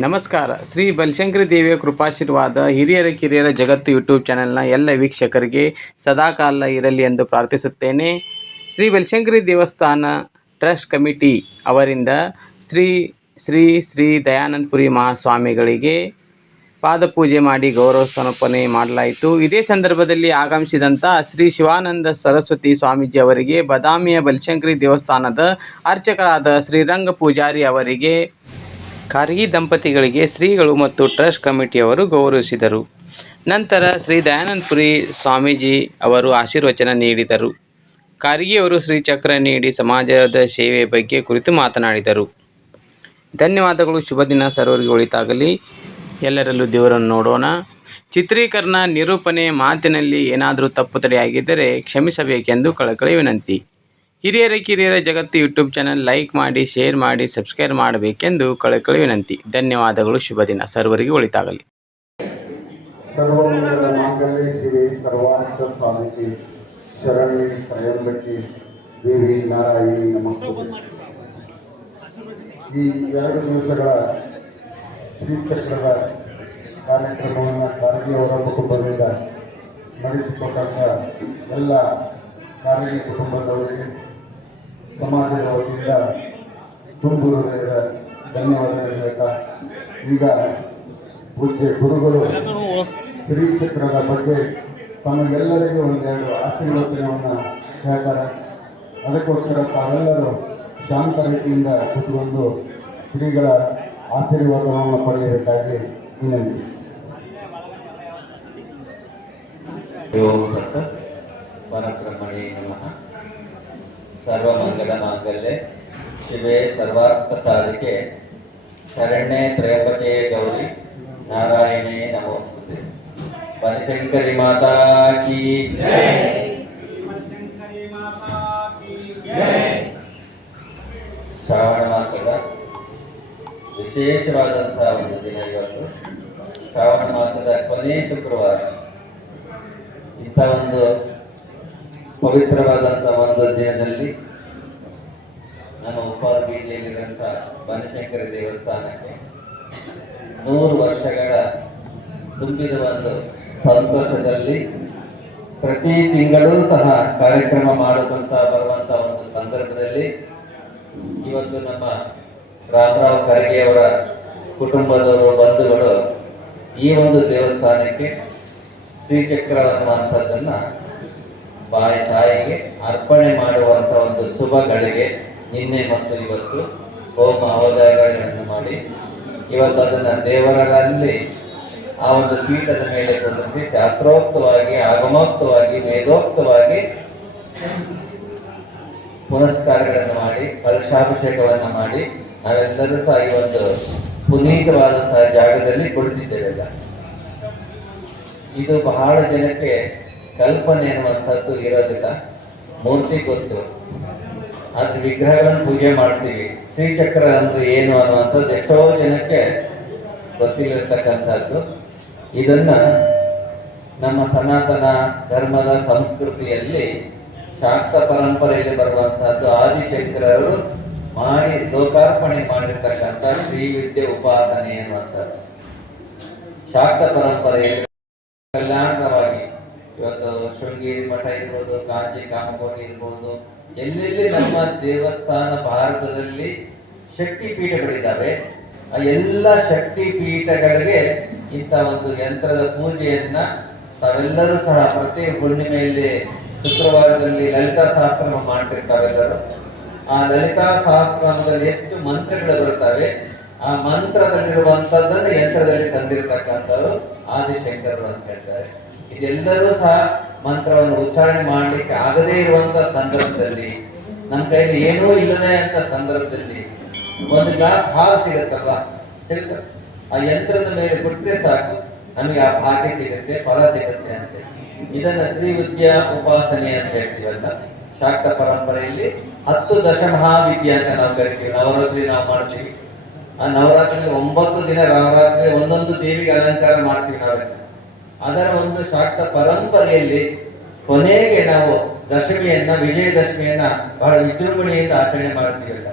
ನಮಸ್ಕಾರ. ಶ್ರೀ ಬಲಶಂಕರಿ ದೇವಿಯ ಕೃಪಾಶೀರ್ವಾದ ಹಿರಿಯರ ಕಿರಿಯರ ಜಗತ್ತು ಯೂಟ್ಯೂಬ್ ಚಾನೆಲ್ನ ಎಲ್ಲ ವೀಕ್ಷಕರಿಗೆ ಸದಾಕಾಲ ಇರಲಿ ಎಂದು ಪ್ರಾರ್ಥಿಸುತ್ತೇನೆ. ಶ್ರೀ ಬಲಶಂಕರಿ ದೇವಸ್ಥಾನ ಟ್ರಸ್ಟ್ ಕಮಿಟಿ ಅವರಿಂದ ಶ್ರೀ ಶ್ರೀ ಶ್ರೀ ದಯಾನಂದಪುರಿ ಮಹಾಸ್ವಾಮಿಗಳಿಗೆ ಪಾದಪೂಜೆ ಮಾಡಿ ಗೌರವ ಸಮರ್ಪಣೆ ಮಾಡಲಾಯಿತು. ಇದೇ ಸಂದರ್ಭದಲ್ಲಿ ಆಗಮಿಸಿದಂಥ ಶ್ರೀ ಶಿವಾನಂದ ಸರಸ್ವತಿ ಸ್ವಾಮೀಜಿ ಅವರಿಗೆ, ಬದಾಮಿಯ ಬಲಶಂಕರಿ ದೇವಸ್ಥಾನದ ಅರ್ಚಕರಾದ ಶ್ರೀರಂಗ ಪೂಜಾರಿ ಅವರಿಗೆ ಖಾರ್ಗಿ ದಂಪತಿಗಳಿಗೆ ಶ್ರೀಗಳು ಮತ್ತು ಟ್ರಸ್ಟ್ ಕಮಿಟಿಯವರು ಗೌರವಿಸಿದರು. ನಂತರ ಶ್ರೀ ದಯಾನಂದಪುರಿ ಸ್ವಾಮೀಜಿ ಅವರು ಆಶೀರ್ವಚನ ನೀಡಿದರು. ಖಾರ್ಗಿಯವರು ಶ್ರೀಚಕ್ರ ನೀಡಿ ಸಮಾಜದ ಸೇವೆ ಬಗ್ಗೆ ಕುರಿತು ಮಾತನಾಡಿದರು. ಧನ್ಯವಾದಗಳು. ಶುಭ ದಿನ. ಸರ್ವರಿಗೆ ಒಳಿತಾಗಲಿ. ಎಲ್ಲರಲ್ಲೂ ದೇವರನ್ನು ನೋಡೋಣ. ಚಿತ್ರೀಕರಣ ನಿರೂಪಣೆ ಮಾತಿನಲ್ಲಿ ಏನಾದರೂ ತಪ್ಪು ತಡೆಯಾಗಿದ್ದರೆ ಕ್ಷಮಿಸಬೇಕೆಂದು ಕಳಕಳಿ ವಿನಂತಿ. ಹಿರಿಯರ ಕಿರಿಯರ, ಜಗತ್ತು ಯೂಟ್ಯೂಬ್ ಚಾನಲ್ ಲೈಕ್ ಮಾಡಿ, ಶೇರ್ ಮಾಡಿ, ಸಬ್ಸ್ಕ್ರೈಬ್ ಮಾಡಬೇಕೆಂದು ಕಳಕಳಿ ವಿನಂತಿ. ಧನ್ಯವಾದಗಳು, ಶುಭ ದಿನ. ಸರ್ವರಿಗೆ ಒಳಿತಾಗಲಿ. ದೇವಿ ನಾರಾಯಣಿ ನಮಸ್ತೆ ಈ ಎರಡು ಕಾರ್ಯಕ್ರಮವನ್ನು ಕಾರಗಿಯವರ ಕುಟುಂಬದಿಂದ ನಡೆಸಿಕೊಟ್ಟಂಥ ಎಲ್ಲ ಕಾರಗಿ ಕುಟುಂಬದವರಿಗೆ ಸಮಾಜದ ವತಿಯಿಂದ ತುಂಬು ಹೃದಯದ ಧನ್ಯವಾದ ಹೇಳ್ತಾ ಈಗ ಪೂಜ್ಯ ಗುರುಗಳು ಶ್ರೀಚಕ್ರದ ಬಗ್ಗೆ ತಮಗೆಲ್ಲರಿಗೂ ಒಂದೆರಡು ಆಶೀರ್ವಚನವನ್ನು ಹೇಳ್ತಾರೆ. ಅದಕ್ಕೋಸ್ಕರ ತಾವೆಲ್ಲರೂ ಶಾಂತ ರೀತಿಯಿಂದ ಕುತ್ಕೊಂಡು ಶ್ರೀಗಳ ಆಶೀರ್ವಾದವನ್ನು ಪಡೆಯಬೇಕಾಗಿ ವಿನಂತಿ. ಪರಬ್ರಹ್ಮಣೇ ನಮಃ. ಸರ್ವಮಂಗಲ ಮಾಂಗಲ್ಯ ಶಿವೆ ಸರ್ವಾರ್ಥ ಸಾಧಿಕೆ ಶರಣ್ಯ ತ್ರಯಂಬಕೆ ಗೌರಿ. ನಾರಾಯಣೇ ನಮೋಸ್ತುತೆ ಬನಶಂಕರಿ ಮಾತಾ ಕಿ ಶ್ರಾವಣ ಮಾಸದ ವಿಶೇಷವಾದಂತಹ ಒಂದು ದಿನ ಇವತ್ತು. ಶ್ರಾವಣ ಮಾಸದ ಕೊನೆಯ ಶುಕ್ರವಾರ. ಇಂಥ ಒಂದು ಪವಿತ್ರವಾದಂತಹ ಒಂದು ದಿನದಲ್ಲಿ ನನ್ನ ಉಪ್ಪಾರ ಬೀದಿಯಲ್ಲಿರುವಂಥ ಬನಶಂಕರಿ ದೇವಸ್ಥಾನಕ್ಕೆ ನೂರು ವರ್ಷಗಳ ತುಂಬಿದ ಒಂದು ಸಂತೋಷದಲ್ಲಿ ಪ್ರತಿ ತಿಂಗಳೂ ಸಹ ಕಾರ್ಯಕ್ರಮ ಮಾಡುವಂತ ಬರುವಂತ ಒಂದು ಸಂದರ್ಭದಲ್ಲಿ ಇವತ್ತು ನಮ್ಮ ರಾಮರಾವ್ ಖರ್ಗೆಯವರ ಕುಟುಂಬದವರು ಬಂಧುಗಳು ಈ ಒಂದು ದೇವಸ್ಥಾನಕ್ಕೆ ಶ್ರೀಚಕ್ರ ಅನ್ನುವಂಥದ್ದನ್ನ ತಾಯಿಗೆ ಅರ್ಪಣೆ ಮಾಡುವಂತ ಒಂದು ಶುಭಗಳಿಗೆ ನಿನ್ನೆ ಮತ್ತು ಇವತ್ತು ಹೋಮ ಅವಧಾಯಗಳನ್ನು ಮಾಡಿ. ಇವತ್ತು ಅದನ್ನ ದೇವರಲ್ಲಿ ಆ ಒಂದು ಪೀಠದ ಮೇಲೆ ಕೊಡಿಸಿ ಶಾಸ್ತ್ರೋಕ್ತವಾಗಿ, ಆಗಮೋಕ್ತವಾಗಿ, ವೇದೋಕ್ತವಾಗಿ ಪುರಸ್ಕಾರಗಳನ್ನು ಮಾಡಿ ಕಲಶಾಭಿಷೇಕವನ್ನು ಮಾಡಿ ನಾವೆಲ್ಲರೂ ಸಹ ಈ ಒಂದು ಪುನೀತವಾದಂತಹ ಜಾಗದಲ್ಲಿ ಕುಳಿತಿದ್ದೇವೆಲ್ಲ ಇದು ಬಹಳ ಜನಕ್ಕೆ ಕಲ್ಪನೆ ಅನ್ನುವಂಥದ್ದು ಇರೋದಿಲ್ಲ ಮೂರ್ತಿ ಗೊತ್ತು. ಅದು ವಿಗ್ರಹಗಳನ್ನು ಪೂಜೆ ಮಾಡ್ತೀವಿ. ಶ್ರೀಚಕ್ರ ಅಂದ್ರೆ ಏನು ಅನ್ನುವಂಥದ್ದು ಎಷ್ಟೋ ಜನಕ್ಕೆ ಗೊತ್ತಿಲ್ಲಿರ್ತಕ್ಕಂಥದ್ದು ಇದನ್ನ ನಮ್ಮ ಸನಾತನ ಧರ್ಮದ ಸಂಸ್ಕೃತಿಯಲ್ಲಿ ಶಾಕ್ತ ಪರಂಪರೆಯಲ್ಲಿ ಬರುವಂತಹದ್ದು ಆದಿಶಂಕರರು ಮಾಡಿ ಲೋಕಾರ್ಪಣೆ ಮಾಡಿರ್ತಕ್ಕಂಥ ಶ್ರೀ ವಿದ್ಯೆ ಉಪಾಸನೆ ಅನ್ನುವಂಥದ್ದು ಶಾಕ್ತ ಪರಂಪರೆಯಲ್ಲಿ ಕಲ್ಯಾಣಕವಾಗಿ ಇವತ್ತು ಶೃಂಗೇರಿ ಮಠ ಇರ್ಬೋದು ಕಾಂಚಿ ಕಾಮಗೋಡಿ ಇರ್ಬೋದು, ಎಲ್ಲೆಲ್ಲಿ ನಮ್ಮ ದೇವಸ್ಥಾನ ಭಾರತದಲ್ಲಿ ಶಕ್ತಿ ಪೀಠಗಳಿದ್ದಾವೆ, ಆ ಎಲ್ಲ ಶಕ್ತಿ ಪೀಠಗಳಿಗೆ ಇಂಥ ಒಂದು ಯಂತ್ರದ ಪೂಜೆಯನ್ನ ತಾವೆಲ್ಲರೂ ಸಹ ಪ್ರತಿ ಹುಣ್ಣಿಮೆಯಲ್ಲಿ, ಶುಕ್ರವಾರದಲ್ಲಿ ಲಲಿತಾ ಸಹಸ್ರಮ ಮಾಡ್ತಿರ್ತಾವೆಲ್ಲರೂ. ಆ ಲಲಿತಾ ಸಹಸ್ರಮದಲ್ಲಿ ಎಷ್ಟು ಮಂತ್ರಗಳು ಬರುತ್ತವೆ, ಆ ಮಂತ್ರದಲ್ಲಿರುವಂತದ್ದನ್ನು ಯಂತ್ರದಲ್ಲಿ ತಂದಿರತಕ್ಕಂಥದ್ದು ಆದಿಶಂಕರರು ಅಂತ ಹೇಳ್ತಾರೆ. ಇದೆಲ್ಲರೂ ಸಹ ಮಂತ್ರವನ್ನು ಉಚ್ಚಾರಣೆ ಮಾಡಲಿಕ್ಕೆ ಆಗದೇ ಇರುವಂತ ಸಂದರ್ಭದಲ್ಲಿ, ನಮ್ಮ ಕೈಯಲ್ಲಿ ಏನೂ ಇಲ್ಲದೆ ಅಂತ ಸಂದರ್ಭದಲ್ಲಿ ಒಂದು ಗ್ಲಾಸ್ ಹಾಲು ಸಿಗುತ್ತಲ್ವಾ? ಸಿಗುತ್ತೆ. ಆ ಯಂತ್ರದ ಮೇಲೆ ಬಿಟ್ಟರೆ ಸಾಕು. ನಮಗೆ ಆ ಭಾಗ್ಯ ಸಿಗುತ್ತೆ, ಫಲ ಸಿಗುತ್ತೆ ಅಂತ ಇದನ್ನ ಶ್ರೀ ವಿದ್ಯಾ ಉಪಾಸನೆ ಅಂತ ಹೇಳ್ತೀವಲ್ಲ. ಶಾಕ್ತ ಪರಂಪರೆಯಲ್ಲಿ ಹತ್ತು ದಶಮಹಾವಿದ್ಯೆ ಅಂತ ನಾವು ಕರಿತೀವಿ. ನವರಾತ್ರಿ ನಾವು ಮಾಡ್ತೀವಿ. ಆ ನವರಾತ್ರಿ ಒಂಬತ್ತು ದಿನ ನವರಾತ್ರಿ ಒಂದೊಂದು ದೇವಿಗೆ ಅಲಂಕಾರ ಮಾಡ್ತೀವಿ ನಾವೆಲ್ಲ. ಅದರ ಒಂದು ಶಾಕ್ತ ಪರಂಪರೆಯಲ್ಲಿ ಕೊನೆಗೆ ನಾವು ದಶಮಿಯನ್ನ, ವಿಜಯದಶಮಿಯನ್ನ ಬಹಳ ವಿಜೃಂಭಣೆಯಿಂದ ಆಚರಣೆ ಮಾಡ್ತೀವಲ್ಲ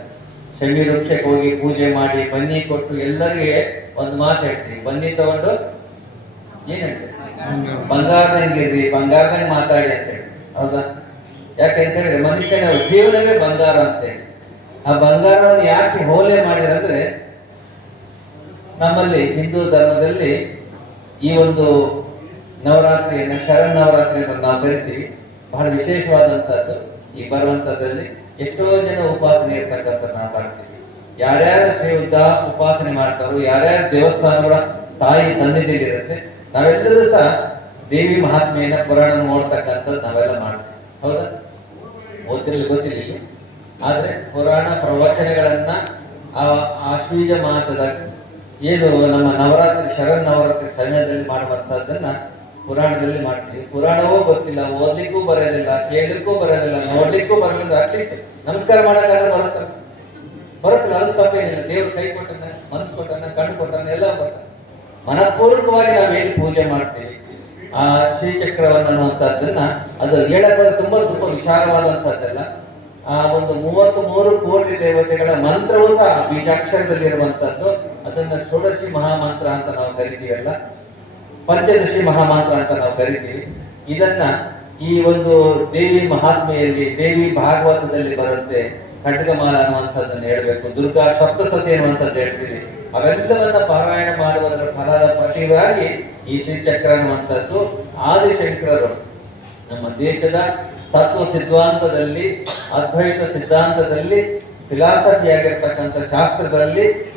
ಶಮಿ ವೃಕ್ಷಕ್ಕೆ ಹೋಗಿ ಪೂಜೆ ಮಾಡಿ, ಬನ್ನಿ ಕೊಟ್ಟು ಎಲ್ಲರಿಗೆ ಒಂದು ಮಾತು ಹೇಳ್ತೀವಿ. ಬನ್ನಿ ತಗೊಂಡು ಏನ್ ಹೇಳ್ತೀವಿ ಬಂಗಾರದಂಗಿರ್ರಿ, ಬಂಗಾರದಂಗ್ ಮಾತಾಡಿ ಅಂತ ಹೇಳಿ. ಹೌದಾ? ಯಾಕೆ ಅಂತ ಹೇಳಿದ್ರೆ ಮನುಷ್ಯನ ಜೀವನವೇ ಬಂಗಾರ ಅಂತ ಹೇಳಿ. ಆ ಬಂಗಾರವನ್ನು ಯಾಕೆ ಹೋಲೆ ಮಾಡಿದ್ರೆ ನಮ್ಮಲ್ಲಿ ಹಿಂದೂ ಧರ್ಮದಲ್ಲಿ ಈ ಒಂದು ನವರಾತ್ರಿಯನ್ನ, ಶರಣ ನವರಾತ್ರಿ ಅಂತ ನಾವು ಕರಿತೀವಿ. ಬಹಳ ವಿಶೇಷವಾದಂತಹದ್ದು ಈ ಬರುವಂತದ್ರಲ್ಲಿ ಎಷ್ಟೋ ಜನ ಉಪಾಸನೆ ಇರ್ತಕ್ಕಂಥ ನಾವು ಕಾಣ್ತೀವಿ. ಯಾರ್ಯಾರ ಶ್ರೀ ಉದ್ದ ಉಪಾಸನೆ ಮಾಡ್ತಾರೋ, ಯಾರ್ಯಾರ ದೇವಸ್ಥಾನಗಳ ತಾಯಿ ಸನ್ನಿಧಿಯಲ್ಲಿ ಇರುತ್ತೆ, ನಾವೆಲ್ಲರೂ ಸಹ ದೇವಿ ಮಹಾತ್ಮೆಯನ್ನ ಪುರಾಣ ನೋಡ್ತಕ್ಕಂಥದ್ದು ನಾವೆಲ್ಲ ಮಾಡ್ತೀವಿ. ಹೌದಾ? ಓದಿರಲಿ ಗೊತ್ತಿರಲಿ. ಆದ್ರೆ ಪುರಾಣ ಪ್ರವಚನಗಳನ್ನ ಆಶ್ವೀಜ ಮಾಸದ ಏನು ನಮ್ಮ ನವರಾತ್ರಿ, ಶರಣ್ ನವರಾತ್ರಿ ಸಮಯದಲ್ಲಿ ಮಾಡುವಂತಹದ್ದನ್ನ ಪುರಾಣದಲ್ಲಿ ಮಾಡ್ತೀವಿ. ಪುರಾಣವೂ ಗೊತ್ತಿಲ್ಲ, ಓದ್ಲಿಕ್ಕೂ ಬರೋದಿಲ್ಲ ಕೇಳಲಿಕ್ಕೂ ಬರೋದಿಲ್ಲ, ನೋಡ್ಲಿಕ್ಕೂ ಬರೋದಿಲ್ಲ ಅಟ್ಲೀಸ್ಟ್ ನಮಸ್ಕಾರ ಮಾಡೋಕ್ಕಾದ್ರೆ ಬರುತ್ತಲ್ಲ ಬರುತ್ತಲ್ಲ, ಅದು ತಪ್ಪೇನಿಲ್ಲ ದೇವ್ರು ಕೈ ಕೊಟ್ಟನ ಮನಸ್ಸು ಕೊಟ್ಟನ ಕಣ್ಣು ಕೊಟ್ಟನ ಎಲ್ಲ ಬರ್ತಾನೆ ಮನಪೂರ್ವಕವಾಗಿ ನಾವೇನು ಪೂಜೆ ಮಾಡ್ತೀವಿ? ಆ ಶ್ರೀಚಕ್ರವನ್ನು ಅನ್ನುವಂಥದ್ದನ್ನ, ಅದು ಹೇಳಕ್ಕೆ ತುಂಬಾ ತುಂಬಾ ವಿಶಾಲವಾದಂತಹದ್ದಲ್ಲ ಆ ಒಂದು ಮೂವತ್ತು ಮೂರು ಕೋಟಿ ದೇವತೆಗಳ ಮಂತ್ರವೂ ಸಹ ಬೀಜಾಕ್ಷರದಲ್ಲಿ ಇರುವಂತದ್ದು ಅದನ್ನ ಷೋಡಶಿ ಮಹಾಮಂತ್ರ ಅಂತ ನಾವು ಕರಿತೀವಲ್ಲ. ಪಂಚದಶಿ ಮಹಾಮಂತ್ರ ಅಂತ ನಾವು ಕರಿತೀವಿ. ಇದನ್ನ ಈ ಒಂದು ದೇವಿ ಮಹಾತ್ಮೆಯಲ್ಲಿ, ದೇವಿ ಭಾಗವತದಲ್ಲಿ ಬರುತ್ತೆ. ಖಡ್ಗಮಾಲ ಅನ್ನುವಂಥದ್ದನ್ನು ಹೇಳ್ಬೇಕು. ದುರ್ಗಾ ಸಪ್ತಸತಿ ಅನ್ನುವಂಥದ್ದು ಹೇಳ್ತೀವಿ. ಅವೆಲ್ಲವನ್ನ ಪಾರಾಯಣ ಮಾಡುವುದರ ಫಲದ ಪ್ರತಿಯಾಗಿ ಈ ಶ್ರೀಚಕ್ರ ಅನ್ನುವಂಥದ್ದು ಆದಿಶಂಕರರು ನಮ್ಮ ದೇಶದ ತತ್ವ ಸಿದ್ಧಾಂತದಲ್ಲಿ, ಅದ್ವೈತ ಸಿದ್ಧಾಂತದಲ್ಲಿ ಫಿಲಾಸಫಿ ಆಗಿರ್ತಕ್ಕಂಥ ಶಾಸ್ತ್ರದಲ್ಲಿ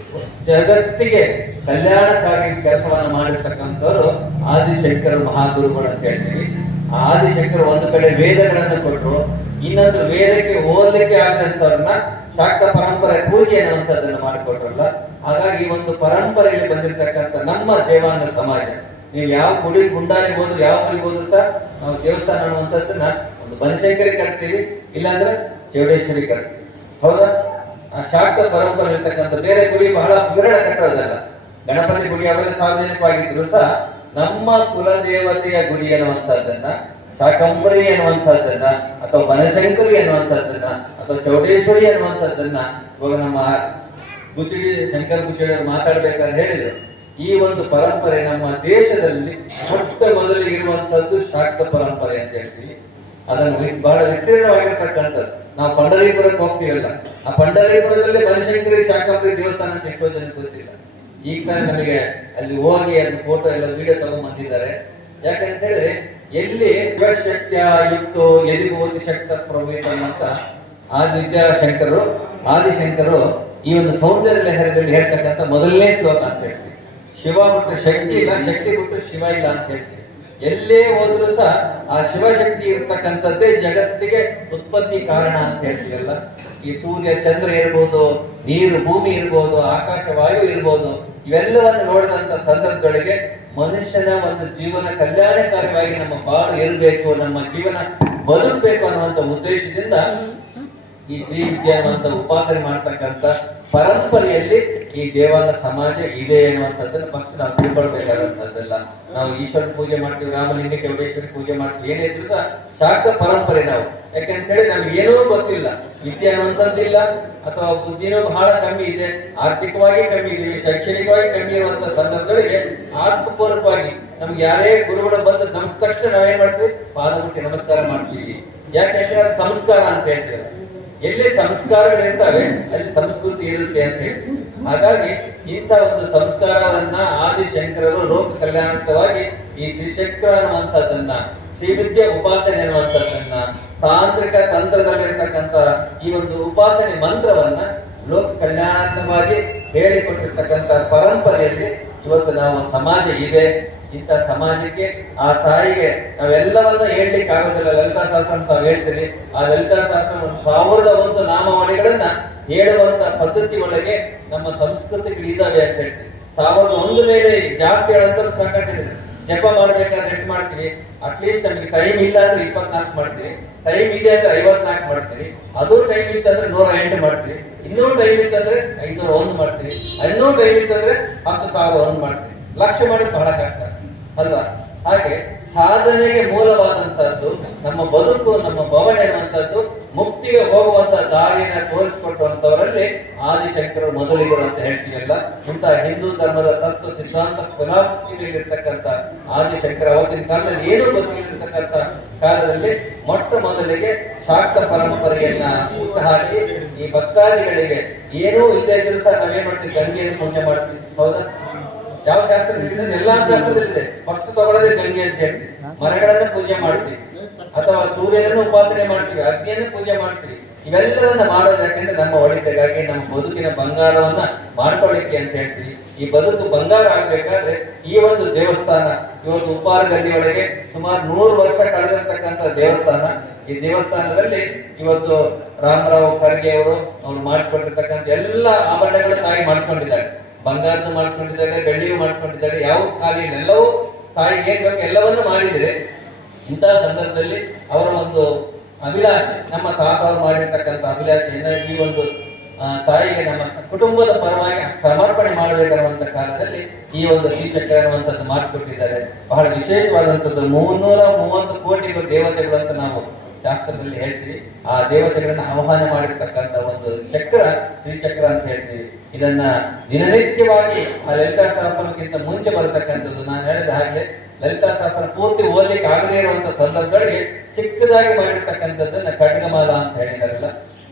ಜಗತ್ತಿಗೆ ಕಲ್ಯಾಣಕ್ಕಾಗಿ ಕೆಲಸವನ್ನು ಮಾಡಿರ್ತಕ್ಕಂಥವ್ರು ಆದಿಶಂಕರ ಮಹಾಗುರುಗಳು ಅಂತ ಹೇಳ್ತೀವಿ. ಆದಿಶಂಕರ ಒಂದು ಕಡೆ ವೇದಗಳನ್ನು ಕೊಟ್ಟರು ಇನ್ನೊಂದು ವೇದಕ್ಕೆ ಓದಲಿಕ್ಕೆ ಆಗದಂತವ್ರನ್ನ ಶಾಕ್ತ ಪರಂಪರೆ ಪೂಜೆ ಅನ್ನುವಂಥದ್ದನ್ನು ಮಾಡಿಕೊಟ್ರಲ್ಲ. ಹಾಗಾಗಿ ಒಂದು ಪರಂಪರೆಯಲ್ಲಿ ಬಂದಿರತಕ್ಕಂಥ ನಮ್ಮ ದೇವಾಂಗ ಸಮಾಜ, ನೀವು ಯಾವ ಗುಡಿ ಗುಂಡಾರಿ ಹೋದ್ರು ಯಾವ ಗುಡಿ ಹೋದ್ರು ಸಹ ನಾವು ದೇವಸ್ಥಾನ ಅನ್ನುವಂಥದ್ದನ್ನ ಒಂದು ಬನಶಂಕರಿ ಕಟ್ತೀವಿ, ಇಲ್ಲಾಂದ್ರೆ ಚೌಡೇಶ್ವರಿ ಕಟ್ತೀವಿ. ಹೌದಾ? ಆ ಶಾಕ್ತ ಪರಂಪರೆ ಇರ್ತಕ್ಕಂಥ ಬೇರೆ ಗುಡಿ ಬಹಳ ವಿರಳ ಕಟ್ಟೋದಲ್ಲ ಗಣಪತಿ ಗುಡಿ ಅವರೇ ಸಾರ್ವಜನಿಕವಾಗಿದ್ರು ಸಹ ನಮ್ಮ ಕುಲದೇವತೆಯ ಗುಡಿ ಅನ್ನುವಂಥದ್ದನ್ನ ಶಾಕಂಬರಿ ಅನ್ನುವಂಥದ್ದನ್ನ ಅಥವಾ ಬನಶಂಕರಿ ಅನ್ನುವಂಥದ್ದನ್ನ ಅಥವಾ ಚೌಡೇಶ್ವರಿ ಅನ್ನುವಂಥದ್ದನ್ನ ಇವಾಗ ನಮ್ಮ ಗುಚ್ಚಿಡಿ ಶಂಕರ ಗುಚ್ಚಿಡಿ ಅವರು ಮಾತಾಡ್ಬೇಕಾದ್ರೆ ಹೇಳಿದ್ರು. ಈ ಒಂದು ಪರಂಪರೆ ನಮ್ಮ ದೇಶದಲ್ಲಿ ಮೊಟ್ಟ ಮೊದಲಿಗೆ ಇರುವಂತದ್ದು ಶಾಕ್ತ ಪರಂಪರೆ ಅಂತ ಹೇಳ್ತೀವಿ. ಅದನ್ನು ಬಹಳ ವಿಸ್ತೀರ್ಣವಾಗಿರ್ತಕ್ಕಂಥದ್ದು. ನಾವು ಪಂಡರೀಪುರಕ್ಕೆ ಹೋಗ್ತೀವಲ್ಲ ಆ ಪಂಡರೀಪುರದಲ್ಲಿ ಬನಶಂಕರಿ ಶಾಕಂಬರಿ ದೇವಸ್ಥಾನ ಅಂತ ಎಷ್ಟೋ ಜನ ಗೊತ್ತಿಲ್ಲ. ಈಗ ತಾನೇ ನಮಗೆ ಅಲ್ಲಿ ಹೋಗಿ ಅದು ಫೋಟೋ ಎಲ್ಲ ವಿಡಿಯೋ ತಗೊಂಡ್ ಬಂದಿದ್ದಾರೆ ಯಾಕಂತ ಹೇಳಿದ್ರೆ ಎಲ್ಲಿ ಶಿವಶಕ್ತಿಯ ಯುಕ್ತೋ ಓದಿ ಶಕ್ತ ಪ್ರವೇಶ ಅಂತ ಆದಿತ್ಯಶಂಕರರು, ಆದಿಶಂಕರರು ಈ ಒಂದು ಸೌಂದರ್ಯ ಲಹರದಲ್ಲಿ ಹೇಳ್ತಕ್ಕಂಥ ಮೊದಲನೇ ಶ್ಲೋಕ ಅಂತ ಹೇಳ್ತೀವಿ. ಶಿವ ಶಕ್ತಿ ಇಲ್ಲ, ಶಕ್ತಿ ಬಿಟ್ಟು ಶಿವ ಇಲ್ಲ ಅಂತ ಹೇಳ್ತೀವಿ. ಎಲ್ಲೇ ಹೋದ್ರು ಸಹ ಆ ಶಿವಶಕ್ತಿ ಇರ್ತಕ್ಕಂಥದ್ದೇ ಜಗತ್ತಿಗೆ ಉತ್ಪತ್ತಿ ಕಾರಣ ಅಂತ ಹೇಳ್ತೀವಲ್ಲ? ಈ ಸೂರ್ಯ, ಚಂದ್ರ ಇರ್ಬೋದು, ನೀರು, ಭೂಮಿ ಇರ್ಬೋದು, ಆಕಾಶ, ವಾಯು ಇರ್ಬೋದು, ಇವೆಲ್ಲವನ್ನು ನೋಡಿದಂತ ಸಂದರ್ಭದೊಳಗೆ ಮನುಷ್ಯನ ಒಂದು ಜೀವನ ಕಲ್ಯಾಣಕಾರಿಯಾಗಿ ನಮ್ಮ ಬಾಳು ಇರಬೇಕು, ನಮ್ಮ ಜೀವನ ಬದುಕಬೇಕು ಅನ್ನುವಂತ ಉದ್ದೇಶದಿಂದ ಈ ಶ್ರೀ ವಿದ್ಯಾವಂತ ಉಪಾಸನೆ ಮಾಡ್ತಕ್ಕಂಥ ಪರಂಪರೆಯಲ್ಲಿ ಈ ದೇವಾಲಯ ಸಮಾಜ ಇದೆ ಅನ್ನುವಂಥದ್ದನ್ನು ಫಸ್ಟ್ ನಾವು ತಿಳ್ಕೊಳ್ಬೇಕಾದಂಥದ್ದೆಲ್ಲ. ನಾವು ಈಶ್ವರ ಪೂಜೆ ಮಾಡ್ತೀವಿ ರಾಮಲಿಂಗ ಚೌಡೇಶ್ವರಿ ಪೂಜೆ ಮಾಡ್ತೀವಿ, ಏನೇ ಇದ್ರು ಸಹ ಶಾಕ್ತ ಪರಂಪರೆ ನಾವು. ಯಾಕಂತ ಹೇಳಿ ನಮ್ಗೆ ಏನೂ ಗೊತ್ತಿಲ್ಲ. ವಿದ್ಯೆ ಅನ್ನುವಂಥದ್ದಿಲ್ಲ, ಅಥವಾ ಬುದ್ಧಿನೂ ಬಹಳ ಕಮ್ಮಿ ಇದೆ, ಆರ್ಥಿಕವಾಗಿ ಕಮ್ಮಿ ಇದೆ ಶೈಕ್ಷಣಿಕವಾಗಿ ಕಮ್ಮಿ ಇರುವಂತಹ ಸಂದರ್ಭಗಳಿಗೆ ಆತ್ಮಪೂರ್ವಕವಾಗಿ ನಮ್ಗೆ ಯಾರೇ ಗುರುಗಳು ಬಂದ ನಮ್ ತಕ್ಷಣ ನಾವೇನ್ ಮಾಡ್ತೀವಿ? ಪಾದ ನಮಸ್ಕಾರ ಮಾಡ್ತೀವಿ. ಯಾಕೆಂದ್ರೆ ಸಂಸ್ಕಾರ ಅಂತ ಹೇಳ್ತೀವಿ ಎಲ್ಲಿ ಸಂಸ್ಕಾರಗಳು ಇರ್ತವೆ ಅಲ್ಲಿ ಸಂಸ್ಕೃತಿ ಇರುತ್ತೆ ಅಂತ ಹೇಳಿ. ಹಾಗಾಗಿ ಇಂಥ ಒಂದು ಸಂಸ್ಕಾರವನ್ನ ಆದಿಶಂಕರರು ಲೋಕ ಕಲ್ಯಾಣಕವಾಗಿ ಈ ಶ್ರೀಶಂಕರ ಅನ್ನುವಂಥದ್ದನ್ನ, ಶ್ರೀವಿದ್ಯೆ ಉಪಾಸನೆ ಅನ್ನುವಂಥದ್ದನ್ನ, ತಾಂತ್ರಿಕ ತಂತ್ರದಲ್ಲಿರ್ತಕ್ಕಂಥ ಈ ಒಂದು ಉಪಾಸನೆ ಮಂತ್ರವನ್ನ ಲೋಕ ಕಲ್ಯಾಣಾರ್ಥವಾಗಿ ಹೇಳಿಕೊಟ್ಟಿರ್ತಕ್ಕಂಥ ಪರಂಪರೆಯಲ್ಲಿ ಇವತ್ತು ನಾವು ಸಮಾಜ ಇದೆ. ಇಂಥ ಸಮಾಜಕ್ಕೆ, ಆ ತಾಯಿಗೆ ನಾವೆಲ್ಲವನ್ನ ಹೇಳ್ಲಿಕ್ಕೆ ಆಗೋದಿಲ್ಲ. ಲಲಿತಾ ಶಾಸ್ತ್ರ ಅಂತ ಹೇಳ್ತೀವಿ ಆ ಲಲಿತಾ ಶಾಸ್ತ್ರ ಒಂದು ಸಾವಿರದ ಒಂದು ನಾಮಾವಳಿಗಳನ್ನ ಹೇಳುವಂತ ಪದ್ಧತಿ ಒಳಗೆ ನಮ್ಮ ಸಂಸ್ಕೃತಿಗಳು ಇದಾವೆ ಅಂತ ಹೇಳ್ತೀವಿ ಸಾವಿರದ ಒಂದು ಮೇಲೆ ಜಾಸ್ತಿ ಹೇಳಂತ ಸಾಕಷ್ಟಿದೆ ಜಪ ಮಾಡ್ಬೇಕಾದ್ರೆ ಎಷ್ಟು ಮಾಡ್ತೀವಿ ಅಟ್ಲೀಸ್ಟ್ ನಮಗೆ ಟೈಮ್ ಇಲ್ಲ ಅಂದ್ರೆ ಇಪ್ಪತ್ನಾಲ್ಕು ಮಾಡ್ತೀವಿ ಟೈಮ್ ಇದೆ ಅಂದ್ರೆ ಐವತ್ನಾಲ್ಕು ಮಾಡ್ತೀವಿ ಅದು ಟೈಮ್ ಇತ್ತಂದ್ರೆ ನೂರ ಎಂಟು ಮಾಡ್ತೀವಿ ಇನ್ನೂ ಟೈಮ್ ಇತ್ತಂದ್ರೆ ಐನೂರ ಒಂದು ಮಾಡ್ತೀವಿ ಇನ್ನೂ ಟೈಮ್ ಇತ್ತಂದ್ರೆ ಹತ್ತು ಸಾವಿರ ಒಂದು ಮಾಡ್ತೀವಿ ಲಕ್ಷ ಮಾಡಿ ಬಹಳ ಕಷ್ಟ. ಅಲ್ವಾ? ಹಾಗೆ ಸಾಧನೆಗೆ ಮೂಲವಾದಂತಹದ್ದು, ನಮ್ಮ ಬದುಕು, ನಮ್ಮ ಭವನೆ ಅನ್ನುವಂಥದ್ದು, ಮುಕ್ತಿಗೆ ಹೋಗುವಂತ ದಾರಿಯನ್ನ ತೋರಿಸಿಕೊಟ್ಟುವಂತವರಲ್ಲಿ ಆದಿಶಂಕರರು ಮೊದಲಿಗರು ಅಂತ ಹೇಳ್ತೀವಲ್ಲ ಇಂತಹ ಹಿಂದೂ ಧರ್ಮದ ತತ್ವ, ಸಿದ್ಧಾಂತ ಫಿಲಾಸಫಿಯಲ್ಲಿರ್ತಕ್ಕಂಥ ಆದಿಶಂಕರ ಅವತ್ತಿನ ಕಾಲದಲ್ಲಿ ಏನು ಬದುಕಿರ್ತಕ್ಕಂಥ ಕಾಲದಲ್ಲಿ ಮೊಟ್ಟ ಮೊದಲಿಗೆ ಶಾಕ್ತ ಪರಂಪರೆಯನ್ನ ಹುಟ್ಟುಹಾಕಿ ಈ ಭಕ್ತಾದಿಗಳಿಗೆ ಏನೂ ಇಲ್ಲದೆ ಇದ್ರೂ ಸಹ ನಾವೇನ್ ಮಾಡ್ತೀವಿ? ಗಂಗೆಯನ್ನು ಪೂಜೆ ಮಾಡ್ತೀವಿ. ಹೌದಾ? ಯಾವ ಶಾಸ್ತ್ರ ಎಲ್ಲಾ ಶಾಸ್ತ್ರದಲ್ಲಿದೆ ಫಸ್ಟ್ ತಗೊಳ್ಳದೆ ಗಂಗೆ ಅಂತ ಹೇಳಿ. ಮರಗಳನ್ನ ಪೂಜೆ ಮಾಡ್ತೀವಿ. ಅಥವಾ ಸೂರ್ಯನನ್ನು ಉಪಾಸನೆ ಮಾಡ್ತೀವಿ, ಅಗ್ನಿಯನ್ನು ಪೂಜೆ ಮಾಡ್ತೀವಿ. ಇವೆಲ್ಲವನ್ನ ಮಾಡೋದು ಯಾಕೆಂದ್ರೆ ನಮ್ಮ ಒಳಿತೆಗಾಗಿ, ನಮ್ಮ ಬದುಕಿನ ಬಂಗಾರವನ್ನ ಮಾಡ್ಕೊಳ್ಳಿಕ್ಕೆ ಅಂತ ಹೇಳ್ತೀವಿ. ಈ ಬದುಕು ಬಂಗಾರ ಆಗ್ಬೇಕಾದ್ರೆ ಈ ಒಂದು ದೇವಸ್ಥಾನ, ಇವತ್ತು ಉಪ್ಪಾರ ಒಳಗೆ ಸುಮಾರು ನೂರು ವರ್ಷ ಕಳೆದಿರ್ತಕ್ಕಂಥ ದೇವಸ್ಥಾನ. ಈ ದೇವಸ್ಥಾನದಲ್ಲಿ ಇವತ್ತು ರಾಮರಾವ್ ಖರ್ಗೆ ಅವರು ಅವ್ರು ಮಾಡಿಸ್ಕೊಂಡಿರ್ತಕ್ಕಂಥ ಎಲ್ಲ ಆಭರಣಗಳು ತಾಯಿ ಮಾಡಿಸ್ಕೊಂಡಿದ್ದಾರೆ. ಬಂಗಾರದ ಮಾಡಿಸ್ಕೊಂಡಿದ್ದಾರೆ, ಬೆಳ್ಳಿಯು ಮಾಡಿಸ್ಕೊಂಡಿದ್ದಾರೆ. ಯಾವ ಖಾಲಿ ಎಲ್ಲವೂ ತಾಯಿಗೆ ಏನ್ ಬೇಕು ಎಲ್ಲವನ್ನೂ ಮಾಡಿದರೆ ಇಂತಹ ಸಂದರ್ಭದಲ್ಲಿ ಅವರ ಒಂದು ಅಭಿಲಾಷೆ, ನಮ್ಮ ತಾತ ಅವರು ಮಾಡಿರ್ತಕ್ಕಂಥ ಅಭಿಲಾಷೆಯನ್ನ ಈ ಒಂದು ತಾಯಿಗೆ ನಮ್ಮ ಕುಟುಂಬದ ಪರವಾಗಿ ಸಮರ್ಪಣೆ ಮಾಡಬೇಕನ್ನುವಂತ ಕಾಲದಲ್ಲಿ ಈ ಒಂದು ಶ್ರೀಚಕ್ರ ಅನ್ನುವಂಥದ್ದು ಮಾಡಿಕೊಟ್ಟಿದ್ದಾರೆ ಬಹಳ ವಿಶೇಷವಾದಂಥದ್ದು. ಮುನ್ನೂರ ಮೂವತ್ತು ಕೋಟಿಗಳು ದೇವತೆಗಳು ಅಂತ ನಾವು ಶಾಸ್ತ್ರದಲ್ಲಿ ಹೇಳ್ತೀವಿ, ಆ ದೇವತೆಗಳನ್ನ ಆಹ್ವಾನ ಮಾಡಿರ್ತಕ್ಕಂಥ ಒಂದು ಚಕ್ರ, ಶ್ರೀಚಕ್ರ ಅಂತ ಹೇಳ್ತೀವಿ. ಇದನ್ನ ದಿನನಿತ್ಯವಾಗಿ ಆ ಲಲಿತಾ ಶಾಸ್ತ್ರಕ್ಕಿಂತ ಮುಂಚೆ ಬರತಕ್ಕಂಥದ್ದು. ನಾನು ಹೇಳಿದ ಹಾಗೆ ಲಲಿತಾ ಶಾಸ್ತ್ರ ಪೂರ್ತಿ ಓದಲಿಕ್ಕೆ ಆಗದೇ ಇರುವಂತ ಸಂದರ್ಭಗಳಿಗೆ ಚಿಕ್ಕದಾಗಿ ಮಾಡಿರ್ತಕ್ಕಂಥದ್ದನ್ನ ಖಡ್ಗಮಾಲ ಅಂತ ಹೇಳಿದಾರಲ್ಲ.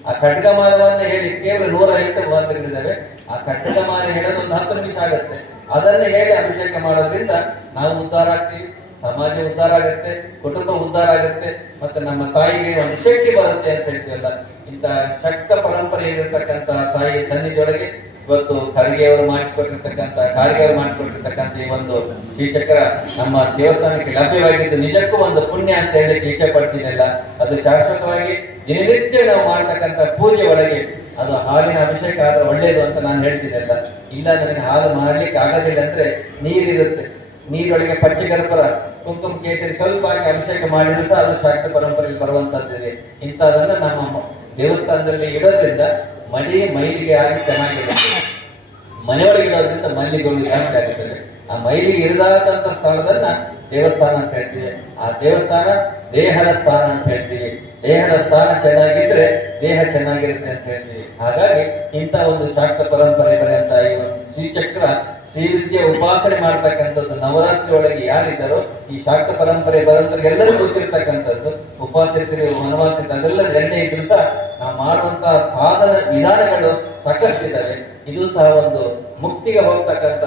ಆ ಖಡ್ಗಮಾಲವನ್ನ ಹೇಳಿ ಕೇವಲ ನೂರ ಐವತ್ತು ಮಾತುಗಳಿದ್ದಾವೆ ಆ ಖಡ್ಗಮಾಲ ಹೇಳೋದು ಒಂದು ಹತ್ತು ನಿಮಿಷ ಆಗುತ್ತೆ. ಅದನ್ನ ಹೇಳಿ ಅಭಿಷೇಕ ಮಾಡೋದ್ರಿಂದ ನಾವು ಉದ್ಧಾರ ಆಗ್ತೀವಿ. ಸಮಾಜ ಉದ್ಧಾರ ಆಗುತ್ತೆ, ಕುಟುಂಬ ಉದ್ಧಾರ ಆಗುತ್ತೆ, ಮತ್ತೆ ನಮ್ಮ ತಾಯಿಗೆ ಒಂದು ಶಕ್ತಿ ಬರುತ್ತೆ ಅಂತ ಹೇಳ್ತೀವಲ್ಲ ಇಂತ ಶಕ್ತ ಪರಂಪರೆಯಲ್ಲಿರ್ತಕ್ಕಂಥ ತಾಯಿ ಸನ್ನಿಧಿಯೊಳಗೆ ಇವತ್ತು ಖರ್ಗೆ ಅವರು ಮಾಡಿಸ್ಕೊಟ್ಟಿರ್ತಕ್ಕಂಥ, ಖಾರ್ಗೆ ಅವರು ಮಾಡಿಸ್ಕೊಟ್ಟಿರ್ತಕ್ಕಂಥ ಈ ಒಂದು ಶ್ರೀಚಕ್ರ ನಮ್ಮ ದೇವಸ್ಥಾನಕ್ಕೆ ಲಭ್ಯವಾಗಿದ್ದು ನಿಜಕ್ಕೂ ಒಂದು ಪುಣ್ಯ ಅಂತ ಹೇಳಲಿಕ್ಕೆ ಇಚ್ಛೆ ಪಡ್ತೀನಲ್ಲ ಅದು ಶಾಶ್ವತವಾಗಿ ದಿನನಿತ್ಯ ನಾವು ಮಾಡ್ತಕ್ಕಂಥ ಪೂಜೆ ಒಳಗೆ ಅದು ಹಾಲಿನ ಅಭಿಷೇಕ ಆದ್ರೆ ಒಳ್ಳೇದು ಅಂತ ನಾನು ಹೇಳ್ತೀನಲ್ಲ ಇಲ್ಲ, ನನಗೆ ಹಾಲು ಮಾಡ್ಲಿಕ್ಕೆ ಆಗೋದಿಲ್ಲ ಅಂದ್ರೆ ನೀರಿರುತ್ತೆ. ನೀರೊಳಗೆ ಪಚ್ಚಗರ್ಭರ ಕುಂಕುಮ ಕೇಸರಿ ಸ್ವಲ್ಪ ಆಗಿ ಅಭಿಷೇಕ ಮಾಡಿದ್ರು ಸಹ ಅದು ಶಾಕ್ತ ಪರಂಪರೆಯಲ್ಲಿ ಬರುವಂತದ್ದಿದೆ ಇಂಥದನ್ನ ನಮ್ಮ ದೇವಸ್ಥಾನದಲ್ಲಿ ಇಡೋದ್ರಿಂದ ಮಡಿ ಮೈಲಿಗೆ ಆಗಿ ಚೆನ್ನಾಗಿದೆ. ಮನೆಯೊಳಗೆ ಇಡೋದ್ರಿಂದ ಮಲ್ಲಿಗೆಗಳು ಜಾಸ್ತಿ ಆಗುತ್ತದೆ. ಆ ಮೈಲಿಗೆ ಇರದಾದಂತ ಸ್ಥಳದನ್ನ ದೇವಸ್ಥಾನ ಅಂತ ಹೇಳ್ತೀವಿ. ಆ ದೇವಸ್ಥಾನ ದೇಹದ ಸ್ಥಾನ ಅಂತ ಹೇಳ್ತೀವಿ. ದೇಹದ ಸ್ಥಾನ ಚೆನ್ನಾಗಿದ್ರೆ ದೇಹ ಚೆನ್ನಾಗಿರುತ್ತೆ ಅಂತ ಹೇಳ್ತೀವಿ. ಹಾಗಾಗಿ ಇಂಥ ಒಂದು ಶಾಕ್ತ ಪರಂಪರೆ ಬರೆಯಂತ ಈ ಒಂದು ಶ್ರೀಚಕ್ರ ಶ್ರೀವಿದ್ಯೆ ಉಪಾಸನೆ ಮಾಡ್ತಕ್ಕಂಥದ್ದು ನವರಾತ್ರಿ ಒಳಗೆ ಯಾರಿದ್ದಾರೋ, ಈ ಶಾಕ್ತ ಪರಂಪರೆ ಎಲ್ಲರಿಗೂ ಗೊತ್ತಿರ್ತಕ್ಕಂಥದ್ದು ಉಪವಾಸಿತರು ವನವಾಸಿತ ಅದೆಲ್ಲ ಎಣ್ಣೆ ಇದ್ರು ಸಹ ನಾವು ಮಾಡುವಂತಹ ಸಾಧನ ವಿಧಾನಗಳು ಸಾಕಷ್ಟಿದ್ದಾವೆ. ಇದು ಸಹ ಒಂದು ಮುಕ್ತಿಗೆ ಹೋಗ್ತಕ್ಕಂಥ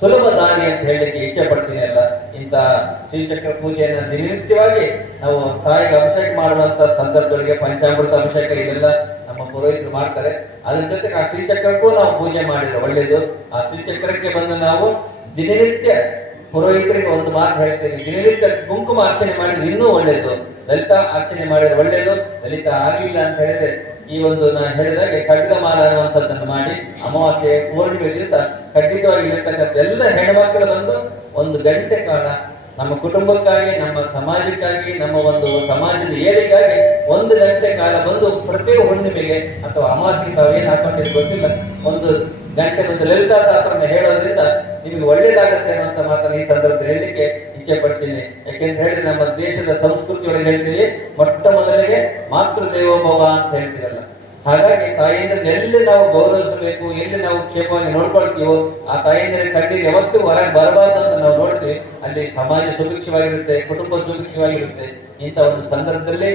ಸುಲಭ ದಾರಿ ಅಂತ ಹೇಳಲಿಕ್ಕೆ ಇಚ್ಛೆ ಪಡ್ತೀನಿ ಅಲ್ಲ. ಇಂಥ ಶ್ರೀಚಕ್ರ ಪೂಜೆಯನ್ನು ದಿನನಿತ್ಯವಾಗಿ ನಾವು ತಾಯಿಗೆ ಅಭಿಷೇಕ ಮಾಡುವಂತ ಸಂದರ್ಭಗಳಿಗೆ ಪಂಚಾಮೃತ ಅಭಿಷೇಕ ಇದೆಲ್ಲ ನಮ್ಮ ಪುರೋಹಿತರು ಮಾಡ್ತಾರೆ. ಅದ್ರ ಜೊತೆಗೆ ಆ ಶ್ರೀಚಕ್ರಕ್ಕೂ ನಾವು ಪೂಜೆ ಮಾಡಿದ್ರೆ ಒಳ್ಳೇದು. ಆ ಶ್ರೀಚಕ್ರಕ್ಕೆ ಬಂದು ನಾವು ದಿನನಿತ್ಯ ಪುರೋಹಿತರಿಗೆ ಒಂದು ಮಾತು ಹೇಳ್ತೇನೆ. ದಿನನಿತ್ಯ ಕುಂಕುಮ ಅರ್ಚನೆ ಮಾಡಿದ್ರೆ ಇನ್ನೂ ಒಳ್ಳೇದು. ದಲಿತ ಅರ್ಚನೆ ಮಾಡಿದ್ರೆ ಒಳ್ಳೇದು. ದಲಿತ ಆಗ್ಲಿಲ್ಲ ಅಂತ ಹೇಳಿದ್ರೆ ಈ ಒಂದು ನಾನು ಹೇಳಿದಾಗೆ ಖಡ್ಗಮಾಲ ಅನ್ನುವಂಥದ್ದನ್ನು ಮಾಡಿ ಅಮಾವಾಸ್ಯೆ ಪೂರ್ಣಿಮೆ ದಿವಸ ಖಂಡಿತವಾಗಿ ಇರ್ತಕ್ಕಂಥ ಎಲ್ಲ ಹೆಣ್ಮಕ್ಳು ಬಂದು ಒಂದು ಗಂಟೆ ಕಾಲ ನಮ್ಮ ಕುಟುಂಬಕ್ಕಾಗಿ, ನಮ್ಮ ಸಮಾಜಕ್ಕಾಗಿ, ನಮ್ಮ ಒಂದು ಸಮಾಜದ ಏಳಿಗಾಗಿ ಒಂದು ಗಂಟೆ ಕಾಲ ಬಂದು ಪ್ರತಿ ಹುಣ್ಣಿಮೆಗೆ ಅಥವಾ ಅಮಾವಾಸ್ಯೆ ತಾವು ಏನು ಹಾಕೊಂಡಿದ್ದು ಗೊತ್ತಿಲ್ಲ. ಒಂದು ಗಂಟೆ ಒಂದು ಲಲಿತಾ ಹೇಳೋದ್ರಿಂದ ನಿಮಗೆ ಒಳ್ಳೇದಾಗುತ್ತೆ ಅನ್ನುವಂತ ಮಾತ್ರ ಈ ಸಂದರ್ಭದಲ್ಲಿ ಹೇಳಲಿಕ್ಕೆ ಇಚ್ಛೆ ಪಡ್ತೀನಿ. ಯಾಕೆಂತ ಹೇಳಿ ನಮ್ಮ ದೇಶದ ಸಂಸ್ಕೃತಿ ಒಳಗೆ ಹೇಳ್ತೀವಿ, ಮೊಟ್ಟ ಮೊದಲಿಗೆ ಮಾತೃ ದೇವೋಭವ ಅಂತ ಹೇಳ್ತೀರಲ್ಲ ಹಾಗಾಗಿ ತಾಯಿಯಿಂದ ಎಲ್ಲಿ ನಾವು ಗೌರವಿಸಬೇಕು, ಎಲ್ಲಿ ನಾವು ಕ್ಷೇಮವಾಗಿ ನೋಡ್ಕೊಳ್ತೀವೋ, ಆ ತಾಯಿಯಿಂದ ಕಣ್ಣಿಗೆ ಯಾವತ್ತೂ ಹೊರಗೆ ಬರಬಾರ್ದು ಅಂತ ನಾವು ನೋಡ್ತೀವಿ. ಅಲ್ಲಿ ಸಮಾಜ ಸುಭಿಕ್ಷವಾಗಿರುತ್ತೆ, ಕುಟುಂಬ ಸುಭಿಕ್ಷವಾಗಿರುತ್ತೆ. ಇಂಥ ಒಂದು ಸಂದರ್ಭದಲ್ಲಿ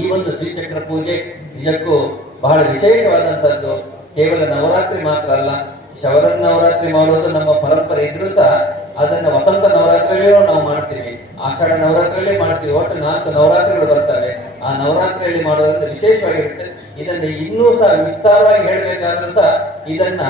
ಈ ಒಂದು ಶ್ರೀಚಕ್ರ ಪೂಜೆ ನಿಜಕ್ಕೂ ಬಹಳ ವಿಶೇಷವಾದಂತದ್ದು ಕೇವಲ ನವರಾತ್ರಿ ಮಾತ್ರ ಅಲ್ಲ, ಶವರನ್ ನವರಾತ್ರಿ ಮಾಡುವುದು ನಮ್ಮ ಪರಂಪರೆ ಇದ್ರೂ ಸಹ ಅದನ್ನ ವಸಂತ ನವರಾತ್ರಿಯಲ್ಲೂ ನಾವು ಮಾಡ್ತೀವಿ, ಆಷಾಢ ನವರಾತ್ರಿಯಲ್ಲೇ ಮಾಡ್ತೀವಿ, ಒಟ್ಟು ನಾಲ್ಕು ನವರಾತ್ರಿಗಳು ಬರ್ತವೆ. ಆ ನವರಾತ್ರಿಯಲ್ಲಿ ಮಾಡೋದ್ರಿಂದ ವಿಶೇಷವಾಗಿರುತ್ತೆ. ಇದನ್ನ ಇನ್ನೂ ಸಹ ವಿಸ್ತಾರವಾಗಿ ಹೇಳ್ಬೇಕಾದ್ರೂ ಸಹ ಇದನ್ನ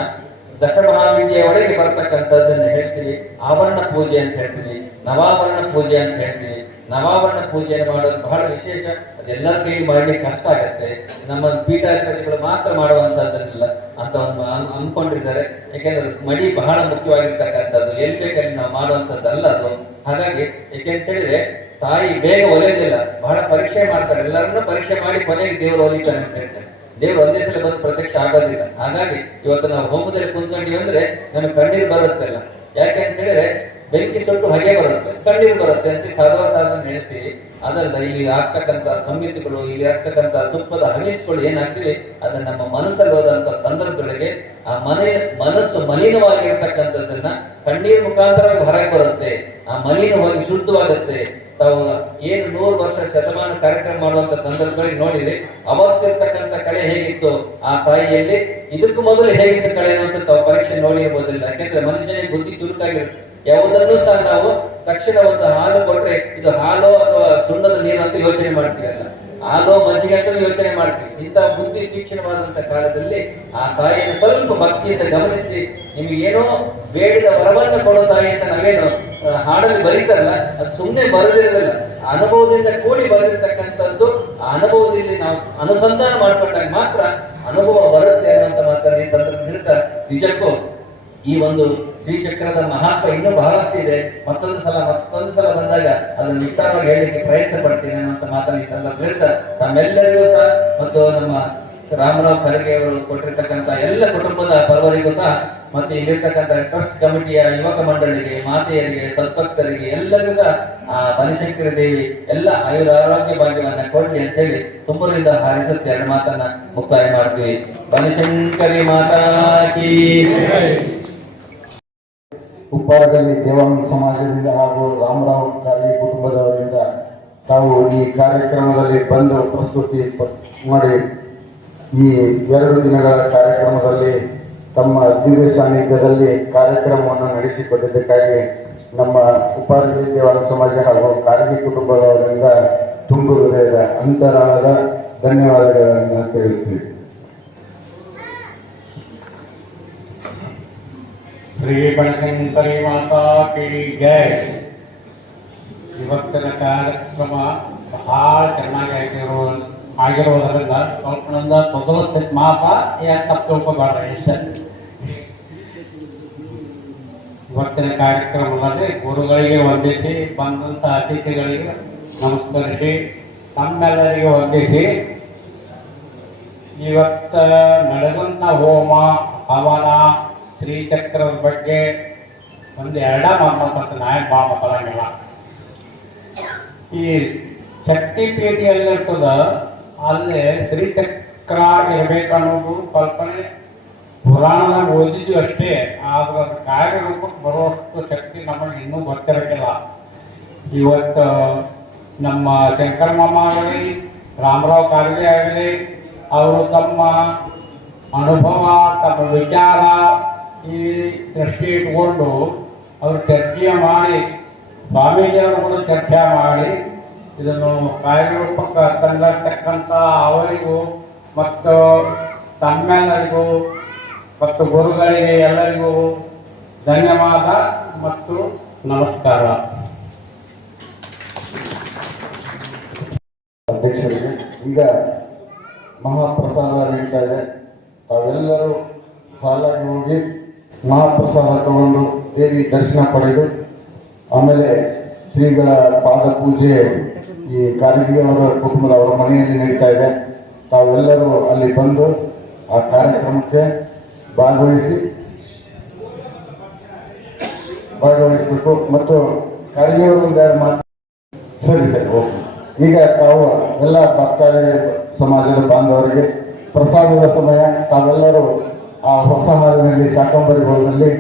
ದಶಮಹಾವಿದ್ಯೆಯ ಒಳಗೆ ಬರ್ತಕ್ಕಂಥದ್ದನ್ನ ಹೇಳ್ತೀವಿ. ಆವರಣ ಪೂಜೆ ಅಂತ ಹೇಳ್ತೀವಿ, ನವಾವರಣ ಪೂಜೆ ಅಂತ ಹೇಳ್ತೀವಿ. ನವಾವರಣ ಪೂಜೆಯನ್ನು ಮಾಡೋದು ಬಹಳ ವಿಶೇಷ. ಅದೆಲ್ಲರ ಕ್ಲೀನ್ ಮಾಡ್ಲಿಕ್ಕೆ ಕಷ್ಟ ಆಗತ್ತೆ. ನಮ್ಮ ಪೀಠಾಧಿಪತಿಗಳು ಮಾತ್ರ ಮಾಡುವಂತಹದ್ದನ್ನಿಲ್ಲ ಅಂತ ಒಂದು ಅನ್- ಅನ್ಕೊಂಡಿದ್ದಾರೆ. ಯಾಕೆಂದ್ರೆ ಮಡಿ ಬಹಳ ಮುಖ್ಯವಾಗಿರ್ತಕ್ಕಂಥದ್ದು. ಎಲ್ಲಿ ಬೇಕಲ್ಲಿ ನಾವು ಮಾಡುವಂತದ್ದಲ್ಲ ಅದು. ಹಾಗಾಗಿ ಯಾಕೆಂತ ಹೇಳಿದ್ರೆ ತಾಯಿ ಬೇಗ ಒಲೆಯೋದಿಲ್ಲ ಬಹಳ ಪರೀಕ್ಷೆ ಮಾಡ್ತಾರೆ. ಎಲ್ಲರನ್ನೂ ಪರೀಕ್ಷೆ ಮಾಡಿ ಕೊನೆಗೆ ದೇವರು ಒಲಿತಾರೆ ಅಂತ ಹೇಳ್ತಾರೆ. ದೇವರು ಒಂದೇ ಸಲ ಬಂದು ಪ್ರತ್ಯಕ್ಷ ಆಗೋದಿಲ್ಲ. ಹಾಗಾಗಿ ಇವತ್ತು ನಾವು ಹೋಮದಲ್ಲಿ ಕುಂತ್ಕೊಂಡ್ವಿ ಅಂದ್ರೆ ನಮಗೆ ಕಣ್ಣೀರು ಬರುತ್ತಲ್ಲ ಯಾಕೆ ಅಂತ ಹೇಳಿದ್ರೆ ಬೆಂಕಿ ಸ್ವಲ್ಪ ಹಗೆ ಬರುತ್ತೆ. ಕಣ್ಣೀರು ಬರುತ್ತೆ ಅಂತ ಸಾಧಾರಣ ಸಾಧನ ಹೇಳ್ತೀವಿ. ಅದಲ್ಲ ಇಲ್ಲಿ ಆಗ್ತಕ್ಕಂಥ ಸಂಮಿತಿಗಳು ಇಲ್ಲಿ ಆಗ್ತಕ್ಕಂಥ ತುಪ್ಪದ ಹನಿಸ್ಗಳು ಏನಾಗ್ತಿವೆ ಅದು ನಮ್ಮ ಮನಸ್ಸಲ್ಲಿ ಹೋದಂತ ಸಂದರ್ಭಗಳಿಗೆ ಆ ಮನೆ, ಮನಸ್ಸು ಮಲಿನವಾಗಿರ್ತಕ್ಕಂಥದ್ದನ್ನ ಕಣ್ಣೀರ್ ಮುಖಾಂತರವಾಗಿ ಹೊರಗೆ ಬರುತ್ತೆ. ಆ ಮಲಿನವಾಗಿ ಶುದ್ಧವಾಗುತ್ತೆ. ತಾವು ಏನು ನೂರು ವರ್ಷ ಶತಮಾನ ಕಾರ್ಯಕ್ರಮ ಮಾಡುವಂತ ಸಂದರ್ಭಗಳಿಗೆ ನೋಡಿದ್ರೆ, ಅವತ್ತಿರ್ತಕ್ಕಂಥ ಕಳೆ ಹೇಗಿತ್ತು? ಆ ತಾಯಿಯಲ್ಲಿ ಇದಕ್ಕೂ ಮೊದಲು ಹೇಗಿತ್ತು ಕಳೆ ಅನ್ನುವಂಥ ತಾವು ಪರೀಕ್ಷೆ ನೋಡಿರ್ಬೋದಿಲ್ಲ. ಯಾಕೆಂದ್ರೆ ಮನುಷ್ಯನಿಗೆ ಬುದ್ಧಿ ಚುರುಕಾಗಿರುತ್ತೆ. ಯಾವುದನ್ನು ಸಹ ನಾವು ತಕ್ಷಣ ಒಂದು ಹಾಲು ಕೊಟ್ರೆ, ಇದು ಹಾಲು ಅಥವಾ ಸುಣ್ಣದ ನೀರು ಅಂತ ಯೋಚನೆ ಮಾಡ್ತೀವಲ್ಲ ಹಾಲು ಮಜ್ಜಿಗೆ ಅಂತ ಯೋಚನೆ ಮಾಡ್ತೀವಿ. ಇಂತಹ ಬುದ್ಧಿ ತೀಕ್ಷ್ಣವಾದಂತ ಕಾಲದಲ್ಲಿ ಆ ತಾಯಿಯನ್ನು ಸ್ವಲ್ಪ ಭಕ್ತಿಯಿಂದ ಗಮನಿಸಿ, ನಿಮ್ಗೆ ಏನೋ ಬೇಡಿದ ವರವನ್ನು ಕೊಡೋ ತಾಯಿ ಅಂತ ನಾವೇನು ಹಾಡಲ್ಲಿ ಬರೀತಾರಲ್ಲ, ಅದು ಸುಮ್ಮನೆ ಬರದಿರಲಿಲ್ಲ ಅನುಭವದಿಂದ ಕೂಡಿ ಬರೆದಿರ್ತಕ್ಕಂಥದ್ದು ಆ ಅನುಭವದಲ್ಲಿ ನಾವು ಅನುಸಂಧಾನ ಮಾಡ್ಕೊಂಡಾಗ ಮಾತ್ರ ಅನುಭವ ಬರುತ್ತೆ ಅನ್ನುವಂತ ಮಾತ್ರ ಈ ಸಂದರ್ಭ ಹೇಳ್ತಾ ನಿಜಕ್ಕೂ ಈ ಒಂದು ಶ್ರೀಚಕ್ರದ ಮಹತ್ವ ಇನ್ನೂ ಬಹಳಷ್ಟು ಇದೆ. ಮತ್ತೊಂದು ಸಲ ಮತ್ತೊಂದು ಸಲ ಬಂದಾಗ ಅದನ್ನು ವಿಸ್ತಾರವಾಗಿ ಹೇಳಲಿಕ್ಕೆ ಪ್ರಯತ್ನ ಪಡ್ತೀನಿ ಅಂತ ಮಾತನ್ನು ಈ ಸಂದರ್ಭದಿಂದ ತಮ್ಮೆಲ್ಲರಿಗೂ ಸಹ ಮತ್ತು ನಮ್ಮ ರಾಮರಾವ್ ಖರ್ಗೆ ಅವರು ಕೊಟ್ಟಿರ್ತಕ್ಕಂಥ ಎಲ್ಲ ಕುಟುಂಬದ ಪರವರಿಗೂ ಸಹ ಮತ್ತೆ ಇಲ್ಲಿರ್ತಕ್ಕಂಥ ಟ್ರಸ್ಟ್ ಕಮಿಟಿಯ ಯುವಕ ಮಂಡಳಿಗೆ, ಮಾತೆಯರಿಗೆ ಸದ್ಭಕ್ತರಿಗೆ ಎಲ್ಲರಿಗೂ ಸಹ ಆ ಬನಶಂಕರಿ ದೇವಿ ಎಲ್ಲ ಆಯುರ ಆರೋಗ್ಯ ಭಾಗ್ಯವನ್ನ ಕೊಡ್ಲಿ ಅಂತ ಹೇಳಿ ತುಂಬರಿಂದ ಹಾರಿಸುತ್ತೆ ಎರಡು ಮಾತನ್ನ ಮುಕ್ತಾಯ ಮಾಡ್ತೀವಿ. ಬನಶಂಕರಿ ಮಾತಾ ಕೀ ಉಪ್ಪಾರದಲ್ಲಿ ದೇವಾಂಗ ಸಮಾಜದಿಂದ ಹಾಗೂ ರಾಮರಾವ್ ಕಾರ್ಯ ಕುಟುಂಬದವರಿಂದ ತಾವು ಈ ಕಾರ್ಯಕ್ರಮದಲ್ಲಿ ಬಂದು ಪ್ರಸ್ತುತಿ ಮಾಡಿ ಈ ಎರಡು ದಿನಗಳ ಕಾರ್ಯಕ್ರಮದಲ್ಲಿ ತಮ್ಮ ದಿವ್ಯ ಸಾನ್ನಿಧ್ಯದಲ್ಲಿ ಕಾರ್ಯಕ್ರಮವನ್ನು ನಡೆಸಿಕೊಟ್ಟಿದ್ದಕ್ಕಾಗಿ ನಮ್ಮ ಉಪಾರ್ಜಿ ದೇವಾಲಯ ಸಮಾಜ ಹಾಗೂ ಕಾರ್ಗಿ ಕುಟುಂಬದವರಿಂದ ತುಂಬ ಹೃದಯದ ಅಂತರಾಳದ ಧನ್ಯವಾದಗಳನ್ನು ತಿಳಿಸ್ತೀವಿ ಶ್ರೀ ಬನಶಂಕರಿ ಮಾತಾ ಕಿ ಜಯ ಇವತ್ತಿನ ಕಾರ್ಯಕ್ರಮ ಬಹಳ ಚೆನ್ನಾಗಿ ಆಗಿರೋ ಆಗಿರೋದರಿಂದ ಸ್ವಲ್ಪ ಮೊದಲ ಮಾತಾ ಯಾಕೆ ತಪ್ಪು ತಿಳ್ಕೊಬಾರ್ದು ಇಷ್ಟ. ಇವತ್ತಿನ ಕಾರ್ಯಕ್ರಮದಲ್ಲಿ ಗುರುಗಳಿಗೆ ವಂದಿಸಿ ಬಂದಂಥ ಅತಿಥಿಗಳಿಗೆ ನಮಸ್ಕರಿಸಿ, ತಮ್ಮೆಲ್ಲರಿಗೆ ವಂದಿಸಿ ಇವತ್ತ ನಡೆದಂತ ಹೋಮ, ಹವನ ಶ್ರೀಚಕ್ರದ ಬಗ್ಗೆ ಒಂದು ಎರಡ ಮಾತಾಡ್ತ ನಾಯಕ್ ಭಾಳ ಮಾತಾಡಂಗಿಲ್ಲ ಈ ಶಕ್ತಿ ಪೀಠಿಯಲ್ಲಿರ್ತದ ಅಲ್ಲಿ ಶ್ರೀಚಕ್ರ ಇರ್ಬೇಕನ್ನೋದು ಕಲ್ಪನೆ ಪುರಾಣದಾಗ ಓದಿದ್ವಿ ಅಷ್ಟೇ, ಆದ್ರೆ ಅದು ಕಾರ್ಯರೂಪಕ್ಕೆ ಬರುವಷ್ಟು ಶಕ್ತಿ ನಮಗೆ ಇನ್ನೂ ಗೊತ್ತಿರಕ್ಕಿಲ್ಲ ಇವತ್ತು ನಮ್ಮ ಶಂಕರ ಮಾಮ ಆಗಲಿ, ರಾಮರಾವ್ ಕಾರ್ಗೆ ಆಗಲಿ, ಅವರು ತಮ್ಮ ಅನುಭವ, ತಮ್ಮ ವಿಚಾರ ಈ ದೃಷ್ಟಿ ಇಟ್ಕೊಂಡು ಅವರು ಚರ್ಚೆ ಮಾಡಿ, ಸ್ವಾಮೀಜಿಯವರು ಕೂಡ ಚರ್ಚೆ ಮಾಡಿ, ಇದನ್ನು ಕಾರ್ಯರೂಪಕ್ಕೆ ತಂದಿರ್ತಕ್ಕಂಥ ಅವರಿಗೂ ಮತ್ತು ತಮ್ಮೆಲ್ಲರಿಗೂ ಮತ್ತು ಗುರುಗಳಿಗೆ ಎಲ್ಲರಿಗೂ ಧನ್ಯವಾದ ಮತ್ತು ನಮಸ್ಕಾರ. ಅಧ್ಯಕ್ಷರಿಗೆ ಈಗ ಮಹಾಪ್ರಸಾದ ನಡೀತಾ ಇದೆ. ತಾವೆಲ್ಲರೂ ಸಾಲಾಗಿ ಹೋಗಿ ಮಹಾಪ್ರಸಾದ ತಗೊಂಡು ದೇವಿ ದರ್ಶನ ಪಡೆದು ಆಮೇಲೆ ಶ್ರೀಗಳ ಪಾದ ಪೂಜೆ ಈ ಕಾರಗಿಯವರ ಕುಟುಂಬದ ಅವರ ಮನೆಯಲ್ಲಿ ನಡೀತಾ ಇದೆ. ತಾವೆಲ್ಲರೂ ಅಲ್ಲಿ ಬಂದು ಆ ಕಾರ್ಯಕ್ರಮಕ್ಕೆ ಭಾಗವಹಿಸಿ ಭಾಗವಹಿಸಬೇಕು. ಮತ್ತು ಕಾರಗಿಯವರು ಒಂದೆರಡು ಮಾತು ಸರಿ ಸರಿ ಓಕೆ. ಈಗ ತಾವು ಎಲ್ಲ ಭಕ್ತಾದಿ ಸಮಾಜದ ಬಾಂಧವರಿಗೆ ಪ್ರಸಾದದ ಸಮಯ ತಾವೆಲ್ಲರೂ ಆ ಹೊಸ ಹಾಲಿನಲ್ಲಿ ಶಾಕಂಬರಿ ಭವನದಲ್ಲಿ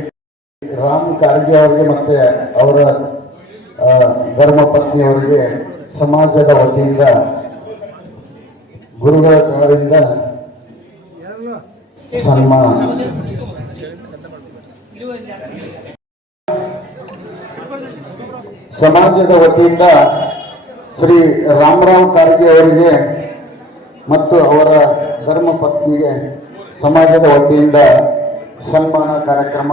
ರಾಮ್ ಕಾರ್ಗೆ ಅವರಿಗೆ ಮತ್ತೆ ಅವರ ಧರ್ಮ ಪತ್ನಿಯವರಿಗೆ ಸಮಾಜದ ವತಿಯಿಂದ, ಗುರುಗಳ ಕಾರಿಂದ ಸನ್ಮಾನ. ಸಮಾಜದ ವತಿಯಿಂದ ಶ್ರೀ ರಾಮರಾವ್ ಕಾರ್ಗೆ ಅವರಿಗೆ ಮತ್ತು ಅವರ ಧರ್ಮ ಪತ್ನಿಗೆ ಸಮಾಜದ ವತಿಯಿಂದ ಸನ್ಮಾನ ಕಾರ್ಯಕ್ರಮ.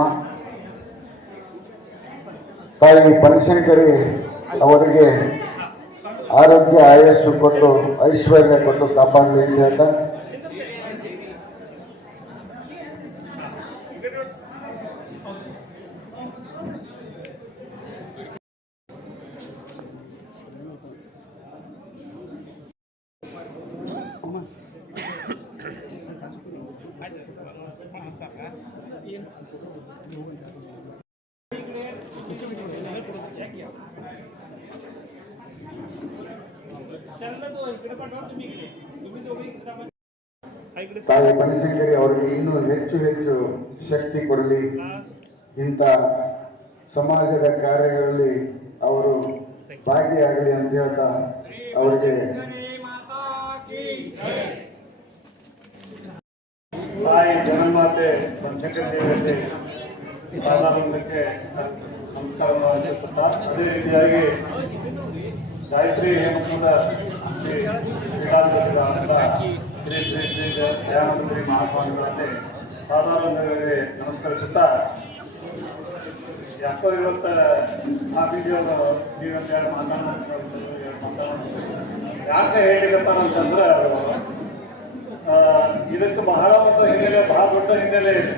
ತಾಯಿ ಬನಶಂಕರಿ ಅವರಿಗೆ ಆರೋಗ್ಯ ಆಯಸ್ಸು ಕೊಟ್ಟು ಐಶ್ವರ್ಯ ಕೊಟ್ಟು ಕಾಪಾಡಲಿ ಅಂತ ತಾಯಿ ಬನಶಂಕರಿ ಅವರಿಗೆ ಇನ್ನೂ ಹೆಚ್ಚು ಹೆಚ್ಚು ಶಕ್ತಿ ಕೊಡಲಿ. ಇಂಥ ಸಮಾಜದ ಕಾರ್ಯಗಳಲ್ಲಿ ಅವರು ಭಾಗಿಯಾಗಲಿ ಅಂತ ಹೇಳ್ತಾ ಅವರಿಗೆ ತಾಯಿ ಜನಮಾತೆ ಬನಶಂಕರಿ ಅದೇ ರೀತಿಯಾಗಿ ಗಾಯತ್ರಿ ಹೇಮಕುಂದ ಶ್ರೀ ಶ್ರೀರಾಮಚಂದ್ರ ಶ್ರೀ ಶ್ರೀ ಶ್ರೀ ನಮಸ್ಕರಿಸುತ್ತಾ, ಯಾಕೋ ಇವತ್ತ ಆ ವಿಡಿಯೋಗಳು ನೀವಂತ ಹೇಳಿ ಮಾತಾಡೋದು ಯಾಕೆ ಹೇಳಿದಪ್ಪ ಅಂತಂದ್ರೆ ಇದಕ್ಕೆ ಬಹಳ ಒಂದು ಹಿನ್ನೆಲೆ, ಬಹಳ ದೊಡ್ಡ ಹಿನ್ನೆಲೆ ಇದೆ.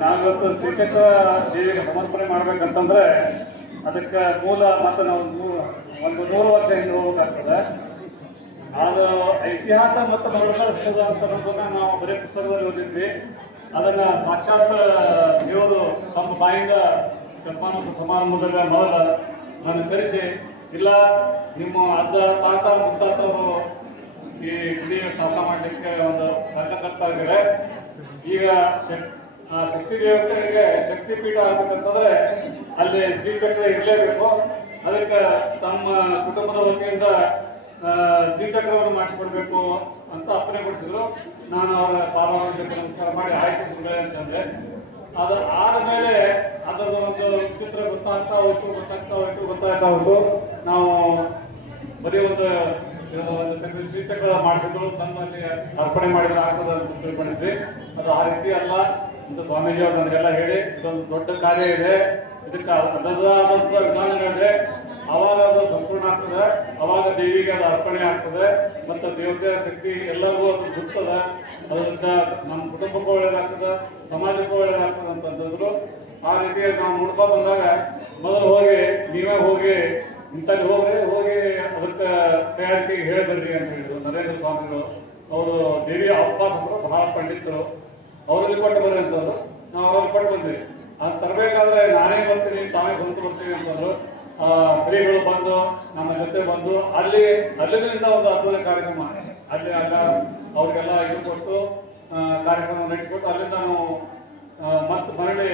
ನಾವಿವತ್ತು ಶ್ರೀಚಕ್ರ ದೇವಿಗೆ ಸಮರ್ಪಣೆ ಮಾಡ್ಬೇಕಂತಂದ್ರೆ ಅದಕ್ಕೆ ಮೂಲ ಮತ್ತು ನಾವು ಒಂದು ನೂರು ವರ್ಷ ಹಿಂದೆ ಹೋಗ್ಬೇಕಾಗ್ತದೆ. ಅದು ಇತಿಹಾಸ ಮತ್ತು ಬದಲಾಯಿಸ್ತದ ಅಂತ ನಾವು ಬರೀ ಪುಸ್ತಕದಲ್ಲಿ ಓದಿದ್ವಿ. ಅದನ್ನ ಸಾಕ್ಷಾತ್ ದೇವರು ತಮ್ಮ ಬಾಯಿಂದ ಚಂಪಾನ ಸಮಾರಂಭದಲ್ಲಿ ಮೊದಲ ನಾನು ಕರೆಸಿ, ಇಲ್ಲ, ನಿಮ್ಮ ಅಜ್ಜ ತಾತ ಮುತ್ತಾತವರು ಈ ಗುಡಿಯ ಸ್ಥಾಪನೆ ಮಾಡಲಿಕ್ಕೆ ಒಂದು ಕಾರ್ಯಕರ್ತ ಇದ್ದಾರೆ ಈಗ ಆ ಶಕ್ತಿ ದೇವಸ್ಥಾನಕ್ಕೆ ಶಕ್ತಿ ಪೀಠ ಆಗ್ಬೇಕಂತಂದ್ರೆ ಅಲ್ಲಿ ದ್ವಿಚಕ್ರ ಇರಲೇಬೇಕು. ಅದಕ್ಕೆ ತಮ್ಮ ಕುಟುಂಬದ ವತಿಯಿಂದ ದ್ವಿಚಕ್ರವನ್ನು ಮಾಡಿಸ್ಕೊಡ್ಬೇಕು ಅಂತ ಅಪ್ಪಣೆ ಕೊಡಿಸಿದ್ರು. ನಾನು ಅವರ ಪಾಲವರಿಗೆ ನಮಸ್ಕಾರ ಮಾಡಿ ಆಯ್ತು ಗುರುಗಳೇ ಅಂತಂದ್ರೆ. ಅದು ಆದಮೇಲೆ ಅದರದ್ದು ಒಂದು ಚಿತ್ರ ಗೊತ್ತಾಗ್ತಾ ಹೋಯ್ತು ಗೊತ್ತಾಗ್ತಾ ಹೋಯ್ತು ಗೊತ್ತಾಗ್ತಾ ಹೋಯ್ತು. ನಾವು ಬರೀ ಒಂದು ದ್ವಿಚಕ್ರ ಮಾಡಿಸಿದ್ರು ತಮ್ಮಲ್ಲಿ ಅರ್ಪಣೆ ಮಾಡಿದ್ರೆ ಆಗ್ತದೆ ಅಂತ ತಿಳ್ಕೊಂಡಿದ್ವಿ. ಅದು ಆ ರೀತಿ ಅಲ್ಲ. ಅಂತ ಸ್ವಾಮೀಜಿ ಅವರು ನನಗೆಲ್ಲ ಹೇಳಿ, ಇದೊಂದು ದೊಡ್ಡ ಕಾರ್ಯ ಇದೆ. ಇದಕ್ಕೆ ಅದರದಾದಂಥ ವಿಧಾನಗಳಿದೆ. ಅವಾಗ ಅದು ಸಂಪೂರ್ಣ ಆಗ್ತದೆ. ಅವಾಗ ದೇವಿಗೆ ಅದು ಅರ್ಪಣೆ ಆಗ್ತದೆ. ಮತ್ತು ದೇವತೆಯ ಶಕ್ತಿ ಎಲ್ಲರಿಗೂ ಅದು ಗುರ್ತದೆ ಅದರಿಂದ ನಮ್ಮ ಕುಟುಂಬಕ್ಕೂ ಒಳ್ಳೇದಾಗ್ತದೆ, ಸಮಾಜಕ್ಕೂ ಒಳ್ಳೇದಾಗ್ತದೆ ಅಂತಂದ್ರು ಆ ರೀತಿ ನಾವು ನೋಡ್ಕೋ ಬಂದಾಗ, ಮೊದಲು ಹೋಗಿ, ನೀವೇ ಹೋಗಿ ಇಂಥಲ್ಲಿ ಹೋಗಿ ಹೋಗಿ ಅದಕ್ಕೆ ತಯಾರಿಕೆಗೆ ಹೇಳ್ಬರ್ರಿ ಅಂತ ಹೇಳಿದ್ರು ನರೇಂದ್ರ ಸ್ವಾಮಿಗಳು. ಅವರು ದೇವಿಯ ಅಪ್ಪ ಬಹಳ ಪಂಡಿತರು. ಅವರಲ್ಲಿ ಕೊಟ್ಟು ಬರ್ರಿ ಅಂತಂದ್ರು ನಾವು ಅವ್ರಿಗೆ ಕೊಟ್ಟು ಬಂದ್ವಿ. ಅದು ತರಬೇಕಾದ್ರೆ ನಾನೇ ಬರ್ತೀನಿ ತಾವೇ ಬಂತು ಬರ್ತೀವಿ ಅಂತಂದ್ರು ಆ, ಶ್ರೀಗಳು ಬಂದು ನಮ್ಮ ಜೊತೆ ಬಂದು ಅಲ್ಲಿ ಅಲ್ಲಿಂದ ಒಂದು ಅದ್ಭುತ ಕಾರ್ಯಕ್ರಮ. ಅಲ್ಲಿ ಅಲ್ಲ ಅವ್ರಿಗೆಲ್ಲ ಇದು ಕೊಟ್ಟು ಕಾರ್ಯಕ್ರಮ ನಡೆಸಿಕೊಟ್ಟು ಅಲ್ಲಿಂದ ನಾವು ಮತ್ತೆ ಮರಳಿ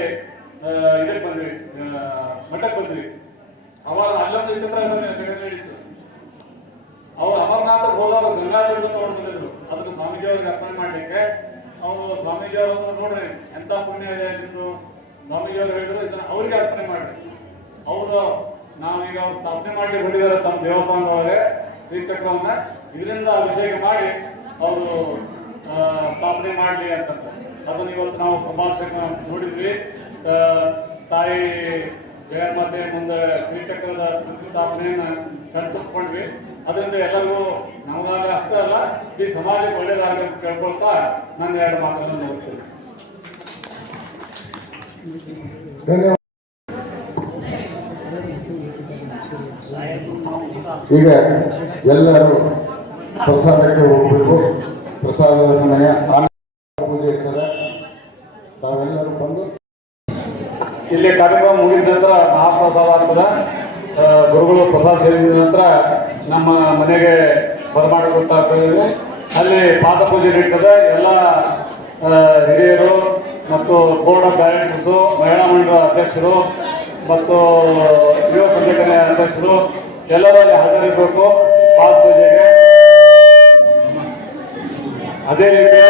ಇದಕ್ಕೆ ಬಂದ್ವಿ ಮಠಕ್ಕೆ ಬಂದ್ವಿ. ಅವಾಗ ಅಲ್ಲೊಂದು ವಿಚಿತ್ರ ನಡೀತು ಅವ್ರು ಅಮರನಾಥ ಹೋದಾಗ ಗಂಗಾಧರ ಬಂದಿದ್ರು. ಅದಕ್ಕೆ ಸ್ವಾಮೀಜಿ ಅವ್ರಿಗೆ ಅರ್ಪಣೆ ಮಾಡ್ಲಿಕ್ಕೆ ಅವರು ಸ್ವಾಮೀಜಿ ಅವರು ನೋಡ್ರಿ, ಎಂತ ಪುಣ್ಯ ಇದೆ ಅಂತಿದ್ರು ಸ್ವಾಮೀಜಿ ಅವರು ಹೇಳಿದ್ರು, ಇದನ್ನ ಅವ್ರಿಗೆ ಅರ್ಪಣೆ ಮಾಡಿ ಅವರು ನಾವೀಗ ಅವ್ರು ಸ್ಥಾಪನೆ ಮಾಡಿ ಹೊಡಿದಾರೆ ತಮ್ಮ ದೇವಸ್ಥಾನದೊಳಗೆ ಶ್ರೀಚಕ್ರವನ್ನ ಇದರಿಂದ ಅಭಿಷೇಕ ಮಾಡಿ ಅವರು ಸ್ಥಾಪನೆ ಮಾಡಲಿ ಅಂತ ಅದನ್ನ ಇವತ್ತು ನಾವು ಪ್ರಭಾಷಕ ನೋಡಿದ್ವಿ. ತಾಯಿ ಜಗನ್ಮಾತೆ ಮುಂದೆ ಶ್ರೀಚಕ್ರದ ಸ್ಥಾಪನೆಯನ್ನ ಕಲ್ಪಿಸ್ಕೊಂಡ್ವಿ ಅದರಿಂದ ಎಲ್ಲರಿಗೂ ನಮಗಾಗ ಅಷ್ಟೇ ಅಲ್ಲ ಈ ಸಮಾಜಕ್ಕೆ ಒಳ್ಳೇದಾಗಲಿ ಅಂತ ಕೇಳ್ಕೊಳ್ತಾ ನಾನು ಎರಡು ಮಾತನ್ನು ನೋಡ್ತೀನಿ ಧನ್ಯವಾದ ಈಗ ಎಲ್ಲರೂ ಪ್ರಸಾದಕ್ಕೆ ಹೋಗ್ಬೇಕು. ಪ್ರಸಾದದ ಸಮಯ ಪೂಜೆ ಇರ್ತದೆ. ತಾವೆಲ್ಲರೂ ಬಂದು. ಇಲ್ಲಿ ಕಾರ್ಯಕ್ರಮ ಮುಗಿದ ನಂತರ ಮಹಾಪ್ರಸಾದ ಆಗ್ತದೆ. ಗುರುಗಳು ಪ್ರಸಾದ ಸೇರಿದ ನಂತರ ನಮ್ಮ ಮನೆಗೆ ಬರಮಾಡಿ ಗೊತ್ತಾಗ್ತದೆ ಅಲ್ಲಿ ಪಾದ ಪೂಜೆ ನಡೀತದೆ. ಎಲ್ಲ ಹಿರಿಯರು ಮತ್ತು ಬೋರ್ಡ್ ಆಫ್ ಡೈರೆಕ್ಟರ್ಸು, ಮಹಿಳಾ ಮಂಡಳ ಅಧ್ಯಕ್ಷರು ಮತ್ತು ಯುವ ಸಂಘಟನೆ ಅಧ್ಯಕ್ಷರು ಎಲ್ಲರೂ ಅಲ್ಲಿ ಪಾದ ಪೂಜೆಗೆ. ಅದೇ ರೀತಿ